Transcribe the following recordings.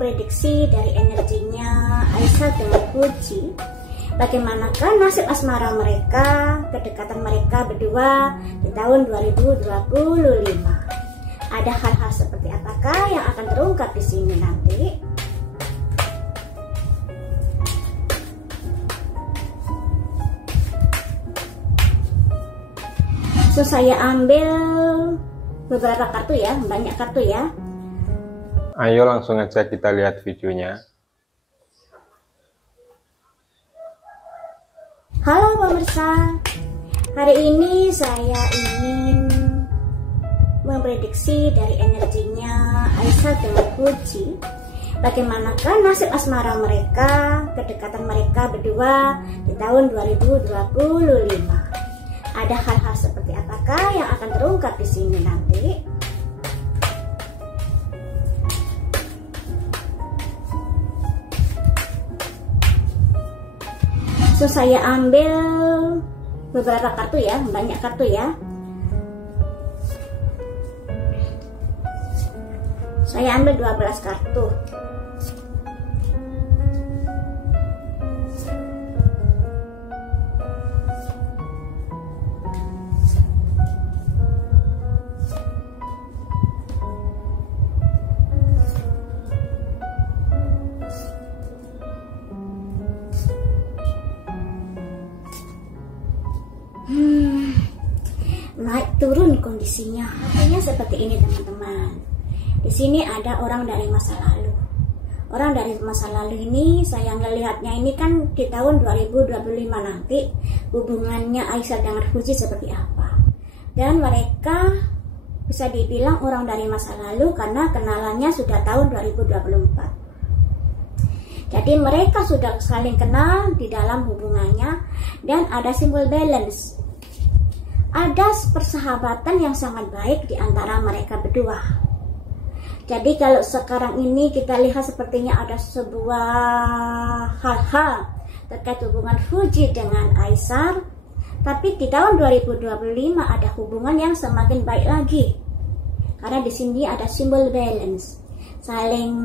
memprediksi dari energinya Aisyah dengan Fuji, bagaimanakah nasib asmara mereka, kedekatan mereka berdua di tahun 2025. Ada hal-hal seperti apakah yang akan terungkap di sini nanti? So, saya ambil beberapa kartu ya, banyak kartu ya. Ayo langsung aja kita lihat videonya. Halo pemirsa, hari ini saya ingin memprediksi dari energinya Aisyah dengan Fuji, bagaimanakah nasib asmara mereka, kedekatan mereka berdua di tahun 2025. Ada hal-hal seperti apakah yang akan terungkap di sini nanti? So, saya ambil beberapa kartu ya, banyak kartu ya. Saya ambil 12 kartu. Naik turun kondisinya, artinya seperti ini teman-teman. Di sini ada orang dari masa lalu. Orang dari masa lalu ini saya ngelihatnya ini kan di tahun 2025 nanti hubungannya Aisyah dengan Fuji seperti apa. Dan mereka bisa dibilang orang dari masa lalu karena kenalannya sudah tahun 2024. Jadi mereka sudah saling kenal di dalam hubungannya dan ada simbol balance. Ada persahabatan yang sangat baik di antara mereka berdua. Jadi kalau sekarang ini kita lihat sepertinya ada sebuah hal-hal terkait hubungan Fuji dengan Aisyah, tapi di tahun 2025 ada hubungan yang semakin baik lagi. Karena di sini ada simbol balance, saling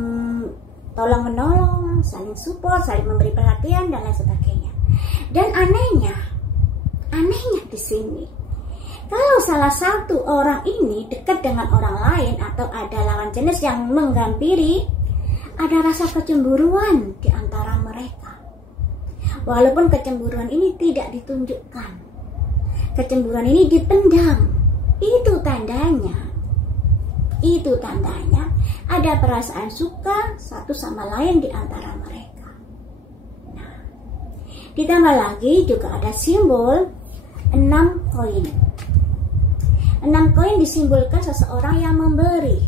tolong menolong, saling support, saling memberi perhatian dan lain sebagainya. Dan anehnya di sini, kalau salah satu orang ini dekat dengan orang lain atau ada lawan jenis yang menghampiri, ada rasa kecemburuan di antara mereka. Walaupun kecemburuan ini tidak ditunjukkan, kecemburuan ini dipendam. Itu tandanya ada perasaan suka satu sama lain di antara mereka. Nah, ditambah lagi juga ada simbol 6 koin. 6 koin disimbolkan seseorang yang memberi,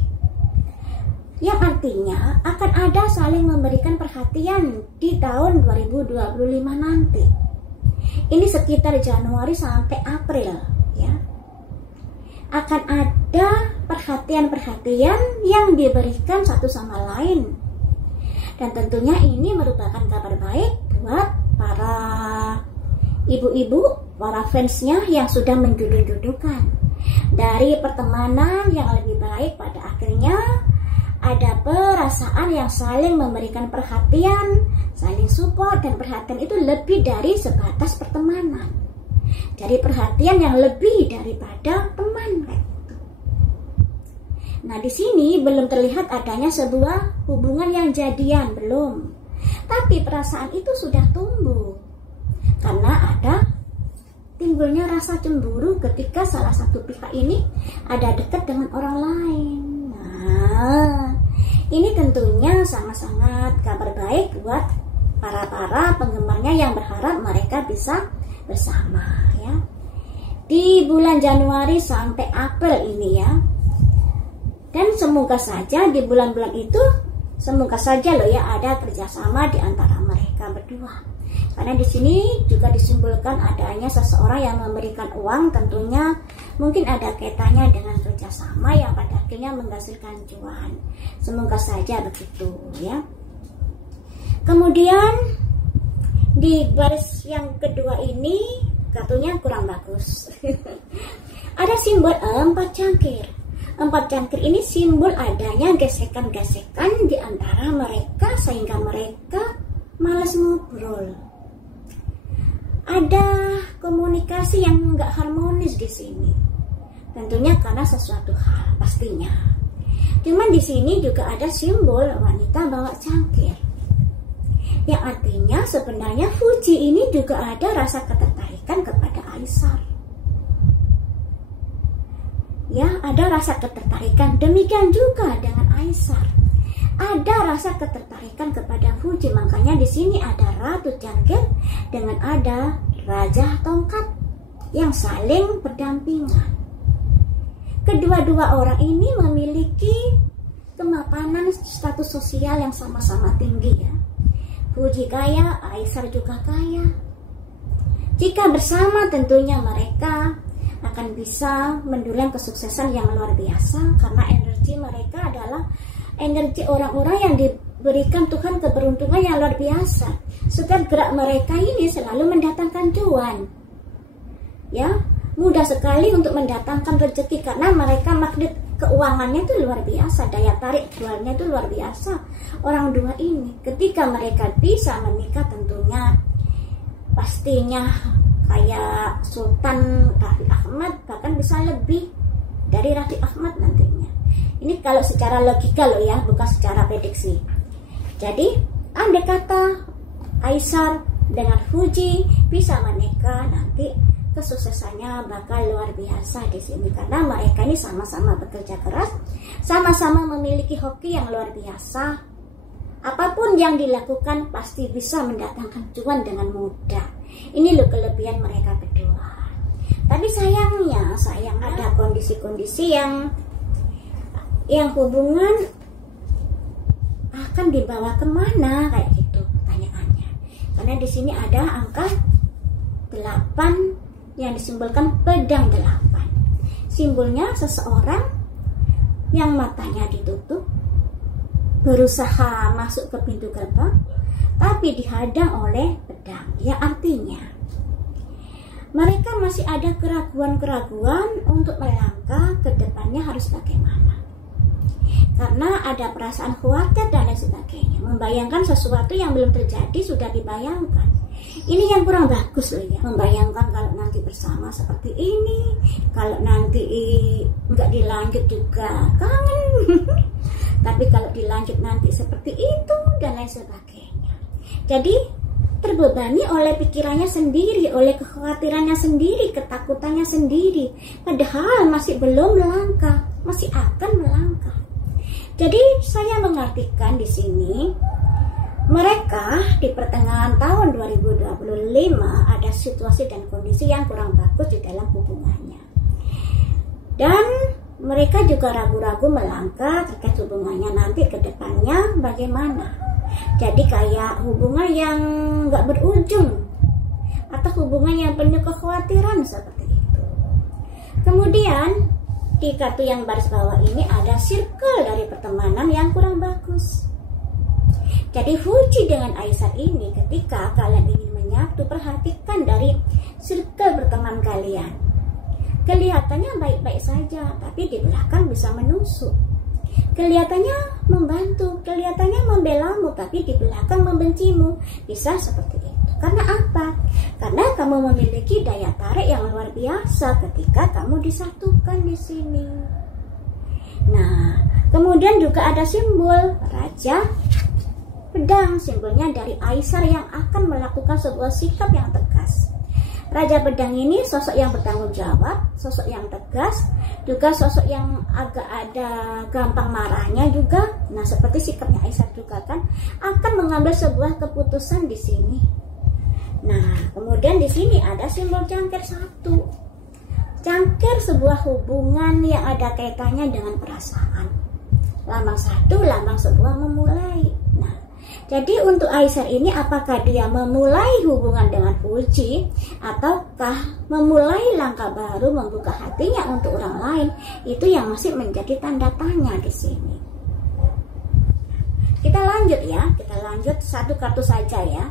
yang artinya akan ada saling memberikan perhatian di tahun 2025 nanti. Ini sekitar Januari sampai April ya. Akan ada perhatian-perhatian yang diberikan satu sama lain. Dan tentunya ini merupakan kabar baik buat para ibu-ibu, para fansnya yang sudah menjodoh-jodohkan. Dari pertemanan yang lebih baik pada akhirnya ada perasaan yang saling memberikan perhatian, saling support, dan perhatian itu lebih dari sebatas pertemanan. Dari perhatian yang lebih daripada teman kayak gitu. Nah, di sini belum terlihat adanya sebuah hubungan yang jadian, belum. Tapi perasaan itu sudah tumbuh. Karena ada timbulnya rasa cemburu ketika salah satu pihak ini ada dekat dengan orang lain. Nah, ini tentunya sangat-sangat kabar baik buat para penggemarnya yang berharap mereka bisa bersama ya. Di bulan Januari sampai April ini ya. Dan semoga saja di bulan-bulan itu, semoga saja loh ya ada kerjasama di antara mereka berdua. Karena di sini juga disimbolkan adanya seseorang yang memberikan uang, tentunya mungkin ada kaitannya dengan kerjasama yang pada akhirnya menghasilkan cuan. Semoga saja begitu ya. Kemudian di baris yang kedua ini kartunya kurang bagus. Ada simbol 4 cangkir. 4 cangkir ini simbol adanya gesekan-gesekan di antara mereka sehingga mereka malas ngobrol. Ada komunikasi yang nggak harmonis di sini. Tentunya karena sesuatu hal pastinya. Cuman di sini juga ada simbol wanita bawa cangkir. Yang artinya sebenarnya Fuji ini juga ada rasa ketertarikan kepada Aisar. Ya, ada rasa ketertarikan. Demikian juga dengan Aisar. Ada rasa ketertarikan kepada Fuji. Makanya di sini ada Ratu Cangkir dengan ada Raja Tongkat yang saling berdampingan. Kedua-dua orang ini memiliki kemapanan status sosial yang sama-sama tinggi ya. Fuji kaya, Aisar juga kaya. Jika bersama tentunya mereka akan bisa mendulang kesuksesan yang luar biasa karena energi mereka adalah energi orang-orang yang diberikan Tuhan keberuntungan yang luar biasa. Setiap gerak mereka ini selalu mendatangkan cuan. Ya, mudah sekali untuk mendatangkan rezeki karena mereka magnet keuangannya itu luar biasa, daya tarik jualnya itu luar biasa. Orang dua ini ketika mereka bisa menikah tentunya pastinya kayak Sultan Raffi Ahmad, bahkan bisa lebih dari Raffi Ahmad nantinya. Ini kalau secara logika loh ya, bukan secara prediksi. Jadi andai kata Aisar dengan Fuji bisa menikah, nanti kesuksesannya bakal luar biasa di sini karena mereka ini sama-sama bekerja keras, sama-sama memiliki hoki yang luar biasa. Apapun yang dilakukan pasti bisa mendatangkan cuan dengan mudah. Ini loh kelebihan mereka berdua. Tapi sayangnya ada kondisi-kondisi yang hubungan akan dibawa kemana kayak gitu pertanyaannya. Karena di sini ada angka 8 yang disimbolkan pedang 8. Simbolnya seseorang yang matanya ditutup berusaha masuk ke pintu gerbang tapi dihadang oleh pedang. Ya artinya mereka masih ada keraguan-keraguan untuk melangkah ke depannya harus bagaimana. Karena ada perasaan khawatir dan lain sebagainya. Membayangkan sesuatu yang belum terjadi sudah dibayangkan. Ini yang kurang bagus loh ya, membayangkan kalau nanti bersama seperti ini, kalau nanti nggak dilanjut juga kangen, tapi kalau dilanjut nanti seperti itu dan lain sebagainya. Jadi terbebani oleh pikirannya sendiri, oleh kekhawatirannya sendiri, ketakutannya sendiri, padahal masih belum melangkah, masih akan melangkah. Jadi saya mengartikan di sini mereka di pertengahan tahun 2025 ada situasi dan kondisi yang kurang bagus di dalam hubungannya. Dan mereka juga ragu-ragu melangkah terkait hubungannya nanti ke depannya bagaimana. Jadi kayak hubungan yang nggak berujung atau hubungan yang penuh kekhawatiran seperti itu. Kemudian di kartu yang baris bawah ini ada circle dari pertemanan yang kurang bagus. Jadi Fuji dengan Aisar ini ketika kalian ingin menyatu, perhatikan dari circle berteman kalian. Kelihatannya baik-baik saja, tapi di belakang bisa menusuk. Kelihatannya membantu, kelihatannya membelamu, tapi di belakang membencimu. Bisa seperti itu. Karena apa? Karena kamu memiliki daya tarik yang luar biasa ketika kamu disatukan di sini. Nah, kemudian juga ada simbol Raja Pedang, simbolnya dari Aisar yang akan melakukan sebuah sikap yang tegas. Raja Pedang ini sosok yang bertanggung jawab, sosok yang tegas, juga sosok yang agak ada gampang marahnya juga. Nah, seperti sikapnya Aisar juga kan akan mengambil sebuah keputusan di sini. Nah, kemudian di sini ada simbol cangkir 1. Cangkir sebuah hubungan yang ada kaitannya dengan perasaan. Lambang 1, lambang sebuah memulai. Nah, jadi untuk Aisar ini apakah dia memulai hubungan dengan Fuji ataukah memulai langkah baru membuka hatinya untuk orang lain, itu yang masih menjadi tanda tanya di sini. Kita lanjut ya, kita lanjut satu kartu saja ya.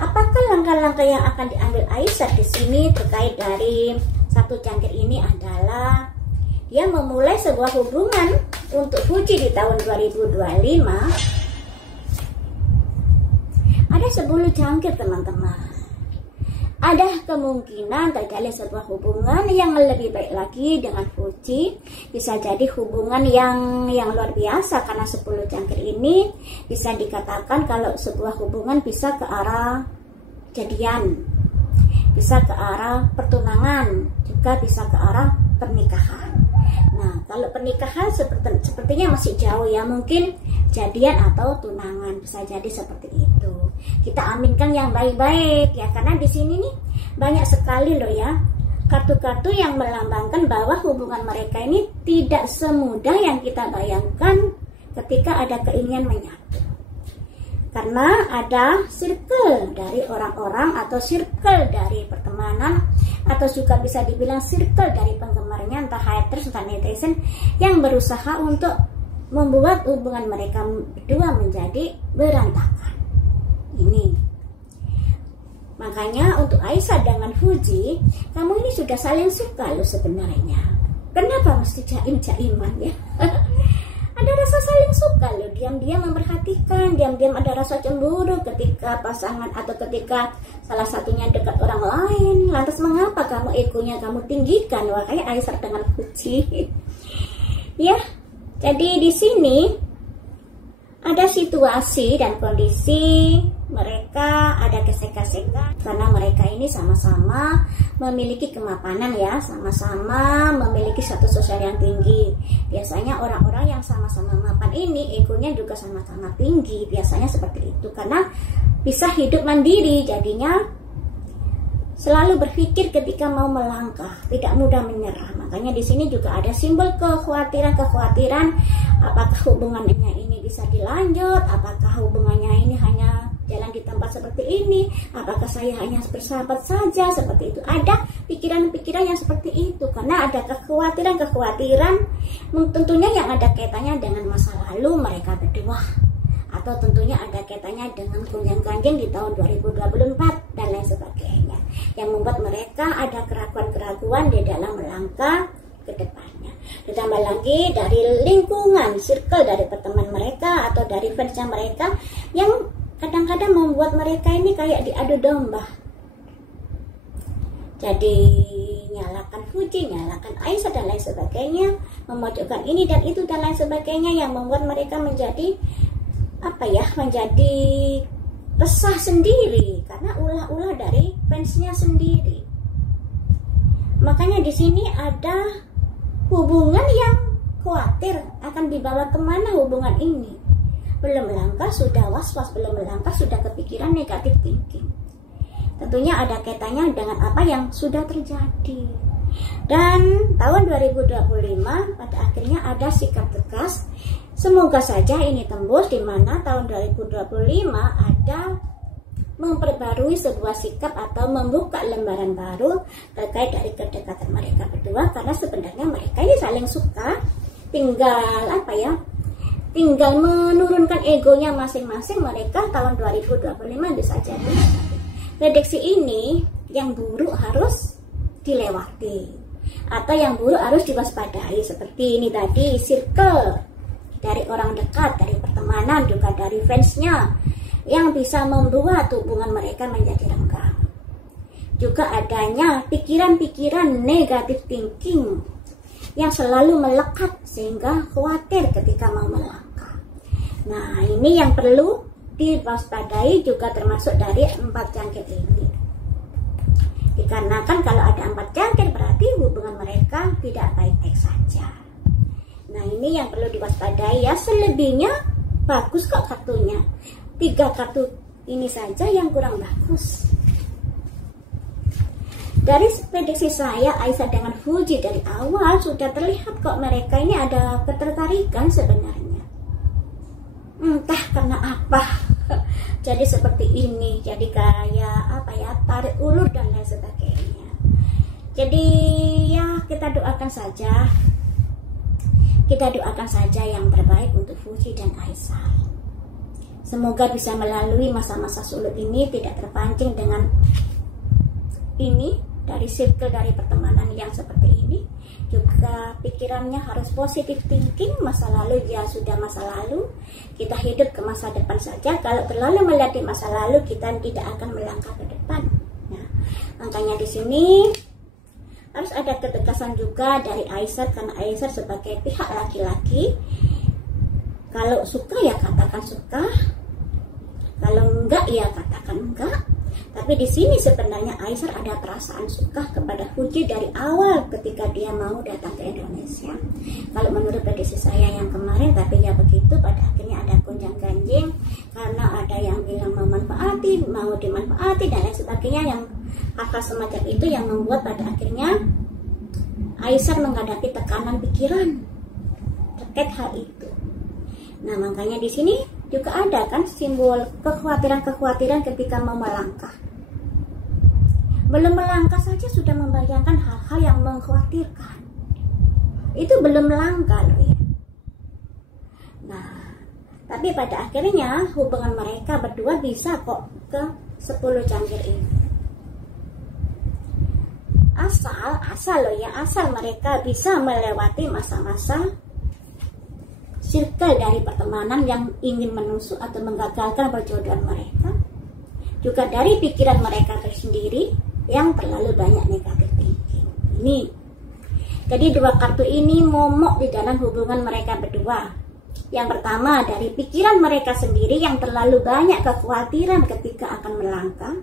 Apakah langkah-langkah yang akan diambil Aisar di sini terkait dari satu cangkir ini adalah dia memulai sebuah hubungan untuk Fuji di tahun 2025. sebelum jangkir teman-teman, ada kemungkinan terjalin sebuah hubungan yang lebih baik lagi dengan Fuji. Bisa jadi hubungan yang luar biasa, karena 10 jangkir ini bisa dikatakan kalau sebuah hubungan bisa ke arah jadian, bisa ke arah pertunangan, juga bisa ke arah pernikahan. Nah, kalau pernikahan sepertinya masih jauh ya, mungkin jadian atau tunangan, bisa jadi seperti itu. Kita aminkan yang baik-baik ya, karena di sini nih banyak sekali loh ya kartu-kartu yang melambangkan bahwa hubungan mereka ini tidak semudah yang kita bayangkan ketika ada keinginan menyatu. Karena ada circle dari orang-orang atau circle dari pertemanan, atau juga bisa dibilang circle dari penggemarnya, entah haters entah netizen, yang berusaha untuk membuat hubungan mereka berdua menjadi berantakan. Ini makanya untuk Aisyah dengan Fuji, kamu ini sudah saling suka loh sebenarnya. Kenapa mesti jaim-jaiman ya? Ada rasa saling suka loh, diam-diam memperhatikan, diam-diam ada rasa cemburu ketika pasangan atau ketika salah satunya dekat orang lain. Lantas mengapa kamu egonya kamu tinggikan? Wah, kayak Aisyah dengan Fuji. Ya, jadi di sini ada situasi dan kondisi mereka ada gesek-gesekan karena mereka ini sama-sama memiliki kemapanan ya, sama-sama memiliki status sosial yang tinggi. Biasanya orang-orang yang sama-sama mapan ini egonya juga sama-sama tinggi, biasanya seperti itu, karena bisa hidup mandiri, jadinya selalu berpikir ketika mau melangkah, tidak mudah menyerah. Makanya di sini juga ada simbol kekhawatiran, apakah hubungannya ini bisa dilanjut, apakah hubungannya ini hanya jalan di tempat seperti ini, apakah saya hanya bersahabat saja, seperti itu. Ada pikiran-pikiran yang seperti itu, karena ada kekhawatiran tentunya yang ada kaitannya dengan masa lalu mereka berdua, atau tentunya ada kaitannya dengan gonjang-ganjing di tahun 2024 dan lain sebagainya, yang membuat mereka ada keraguan-keraguan di dalam melangkah ke depannya. Ditambah lagi dari lingkungan, circle dari teman mereka atau dari fansnya mereka yang kadang-kadang membuat mereka ini kayak diadu domba. Jadi nyalakan Fuji, nyalakan Aisyah dan lain sebagainya, memojokkan ini dan itu dan lain sebagainya, yang membuat mereka menjadi menjadi resah sendiri karena ulah-ulah dari fansnya sendiri. Makanya di sini ada hubungan yang khawatir akan dibawa kemana hubungan ini. Belum melangkah sudah was-was, belum melangkah sudah kepikiran negatif thinking. Tentunya ada kaitannya dengan apa yang sudah terjadi. Dan tahun 2025 pada akhirnya ada sikap tegas. Semoga saja ini tembus, di mana tahun 2025 ada memperbarui sebuah sikap atau membuka lembaran baru terkait dari kedekatan mereka berdua, karena sebenarnya mereka ini saling suka, tinggal menurunkan egonya masing-masing. Mereka tahun 2025 bisa jadi prediksi ini yang buruk harus dilewati atau yang buruk harus diwaspadai, seperti ini tadi, circle dari orang dekat, dari pertemanan, juga dari fansnya yang bisa membuat hubungan mereka menjadi renggang. Juga adanya pikiran-pikiran negatif thinking yang selalu melekat sehingga khawatir ketika mau melangkah. Nah, ini yang perlu diwaspadai, juga termasuk dari 4 jangkir ini. Dikarenakan kalau ada 4 jangkir berarti hubungan mereka tidak baik-baik saja. Nah, ini yang perlu diwaspadai ya. Selebihnya bagus kok kartunya. 3 kartu ini saja yang kurang bagus. Dari prediksi saya, Aisyah dengan Fuji dari awal sudah terlihat kok mereka ini ada ketertarikan sebenarnya. Entah karena apa. Jadi seperti ini, jadi kayak tarik ulur dan lain sebagainya. Jadi ya kita doakan saja. Kita doakan saja yang terbaik untuk Fuji dan Aisyah. Semoga bisa melalui masa-masa sulit ini, tidak terpancing dengan ini dari circle dari pertemanan yang seperti ini. Juga pikirannya harus positive thinking. Masa lalu ya sudah masa lalu, kita hidup ke masa depan saja. Kalau terlalu melihat di masa lalu, kita tidak akan melangkah ke depan. Nah, makanya di sini harus ada ketegasan juga dari Aisar, karena Aisar sebagai pihak laki-laki, kalau suka ya katakan suka, kalau enggak ya katakan enggak. Tapi di sini sebenarnya Aisar ada perasaan suka kepada Fuji dari awal ketika dia mau datang ke Indonesia. Kalau menurut prediksi saya yang kemarin, tapi ya begitu, pada akhirnya ada gonjang ganjing karena ada yang bilang memanfaati, mau dimanfaati dan lain sebagainya, yang hal-hal semacam itu yang membuat pada akhirnya Aisar menghadapi tekanan pikiran terkait hal itu. Nah, makanya di sini juga ada kan simbol kekhawatiran-kekhawatiran ketika mau melangkah. Belum melangkah saja sudah membayangkan hal-hal yang mengkhawatirkan. Itu belum melangkah loh ya. Nah, tapi pada akhirnya hubungan mereka berdua bisa kok ke 10 cangkir ini. Asal loh ya, asal mereka bisa melewati masa-masa circle dari pertemanan yang ingin menusuk atau menggagalkan perjodohan mereka, juga dari pikiran mereka tersendiri yang terlalu banyak negatif thinking. Ini jadi dua kartu ini momok di dalam hubungan mereka berdua. Yang pertama dari pikiran mereka sendiri yang terlalu banyak kekhawatiran ketika akan melangkah.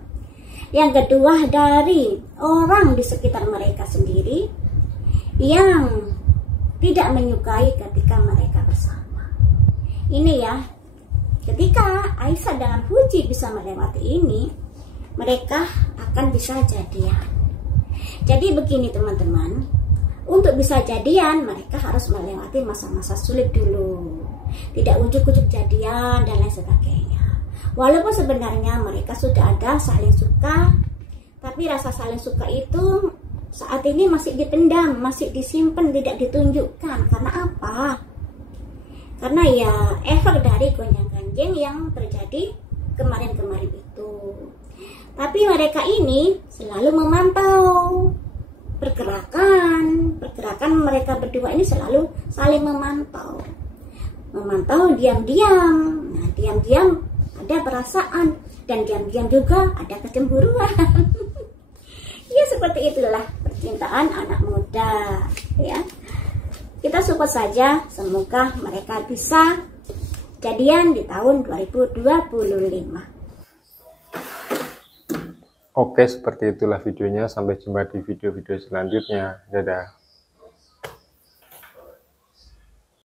Yang kedua dari orang di sekitar mereka sendiri yang tidak menyukai ketika mereka bersama. Ini ya, ketika Aisyah dengan Fuji bisa melewati ini, mereka akan bisa jadian. Jadi begini teman-teman, untuk bisa jadian mereka harus melewati masa-masa sulit dulu. Tidak ujuk-ujuk jadian dan lain sebagainya. Walaupun sebenarnya mereka sudah ada saling suka, tapi rasa saling suka itu saat ini masih dipendam, masih disimpan, tidak ditunjukkan. Karena apa? Karena ya efek dari gonjang-ganjing yang terjadi kemarin-kemarin itu. Tapi mereka ini selalu memantau pergerakan mereka berdua ini, selalu saling memantau diam-diam. Nah, diam-diam ada perasaan dan diam-diam juga ada kecemburuan. Ya seperti itulah percintaan anak muda ya. Kita support saja, semoga mereka bisa jadian di tahun 2025. Oke, seperti itulah videonya. Sampai jumpa di video-video selanjutnya. Dadah.